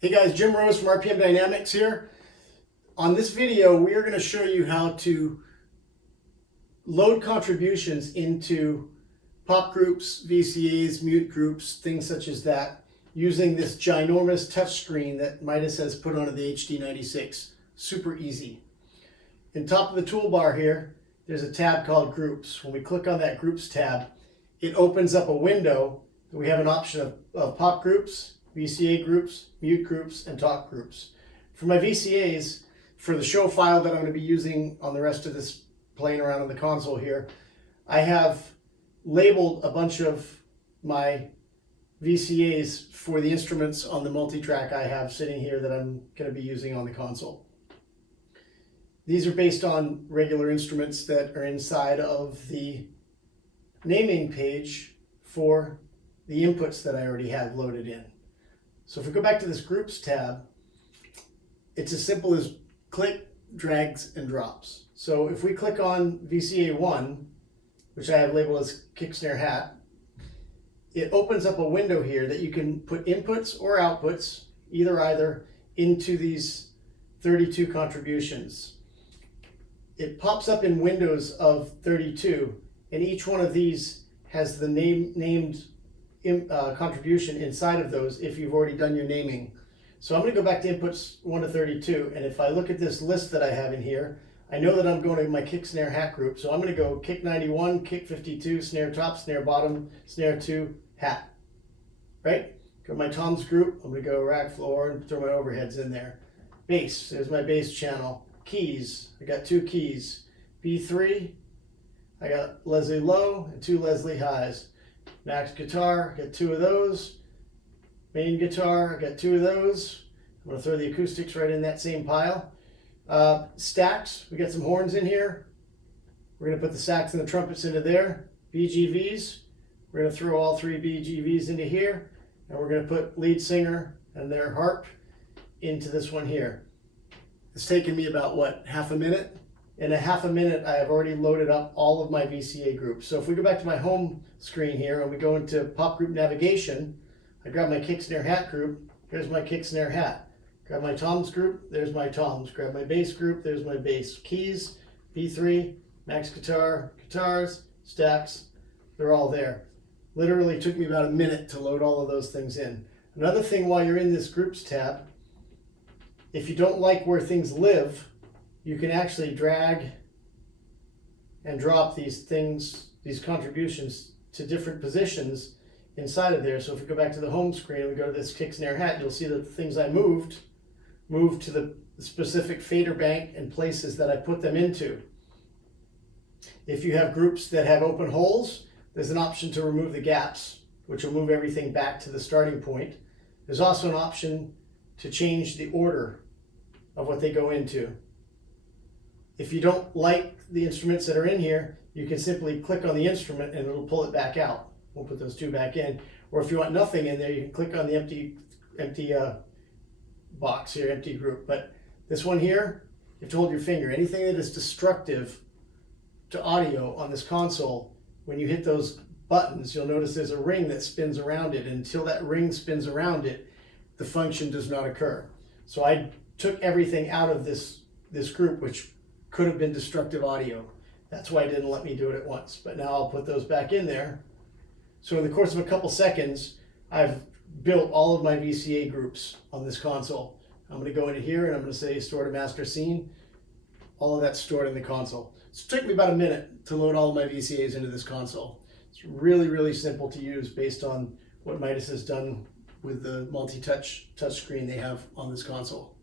Hey guys, Jim Rose from RPM Dynamics here. On this video, we are going to show you how to load contributions into pop groups, Vca'S, mute groups, things such as that, using this ginormous touchscreen that Midas has put onto the HD96. Super easy. In top of the toolbar here, there's a tab called Groups. When we click on that Groups tab, it opens up a window. We have an option of pop groups, VCA groups, mute groups, and talk groups. For my VCAs, for the show file that I'm going to be using on the rest of this playing around on the console here, I have labeled a bunch of my VCAs for the instruments on the multi-track I have sitting here that I'm going to be using on the console. These are based on regular instruments that are inside of the naming page for the inputs that I already have loaded in. So if we go back to this Groups tab, it's as simple as click, drags, and drops. So if we click on VCA 1, which I have labeled as kick, snare, hat, it opens up a window here that you can put inputs or outputs, either, into these 32 contributions. It pops up in windows of 32, and each one of these has the named contribution inside of those if you've already done your naming. So I'm going to go back to inputs 1 to 32, and if I look at this list that I have in here, I know that I'm going to my kick, snare, hat group. So I'm going to go kick 91, kick 52, snare top, snare bottom, snare 2, hat. Right? Go to my toms group. I'm going to go rack, floor, and throw my overheads in there. Bass. There's my bass channel. Keys. I got 2 keys. B3. I got Leslie low and 2 Leslie highs. Max guitar, got 2 of those. Main guitar, I got 2 of those. I'm going to throw the acoustics right in that same pile. Stacks, we got some horns in here. We're going to put the sax and the trumpets into there. BGVs, we're going to throw all 3 BGVs into here. And we're going to put lead singer and their harp into this one here. It's taken me about, what, half a minute? In a half a minute, I have already loaded up all of my VCA groups. So if we go back to my home screen here and we go into pop group navigation, I grab my kick, snare, hat group. Here's my kick, snare, hat. Grab my toms group. There's my toms. Grab my bass group. There's my bass. Keys, B3, max guitar, guitars, stacks. They're all there. Literally took me about a minute to load all of those things in. Another thing while you're in this Groups tab, if you don't like where things live, you can actually drag and drop these things, these contributions to different positions inside of there. So if we go back to the home screen and we go to this kick, snare, hat, you'll see that the things I moved to the specific fader bank and places that I put them into. If you have groups that have open holes, there's an option to remove the gaps, which will move everything back to the starting point. There's also an option to change the order of what they go into. If you don't like the instruments that are in here, you can simply click on the instrument and it'll pull it back out. We'll put those 2 back in. Or if you want nothing in there, you can click on the empty box here, empty group. But this one here, you have to hold your finger. Anything that is destructive to audio on this console, when you hit those buttons, you'll notice there's a ring that spins around it. And until that ring spins around it, the function does not occur. So I took everything out of this group, which could have been destructive audio. That's why it didn't let me do it at once. But now I'll put those back in there. So in the course of a couple seconds, I've built all of my VCA groups on this console. I'm going to go into here and I'm going to say store to master scene. All of that's stored in the console. So it took me about a minute to load all of my VCAs into this console. It's really, really simple to use based on what Midas has done with the multi-touch touchscreen they have on this console.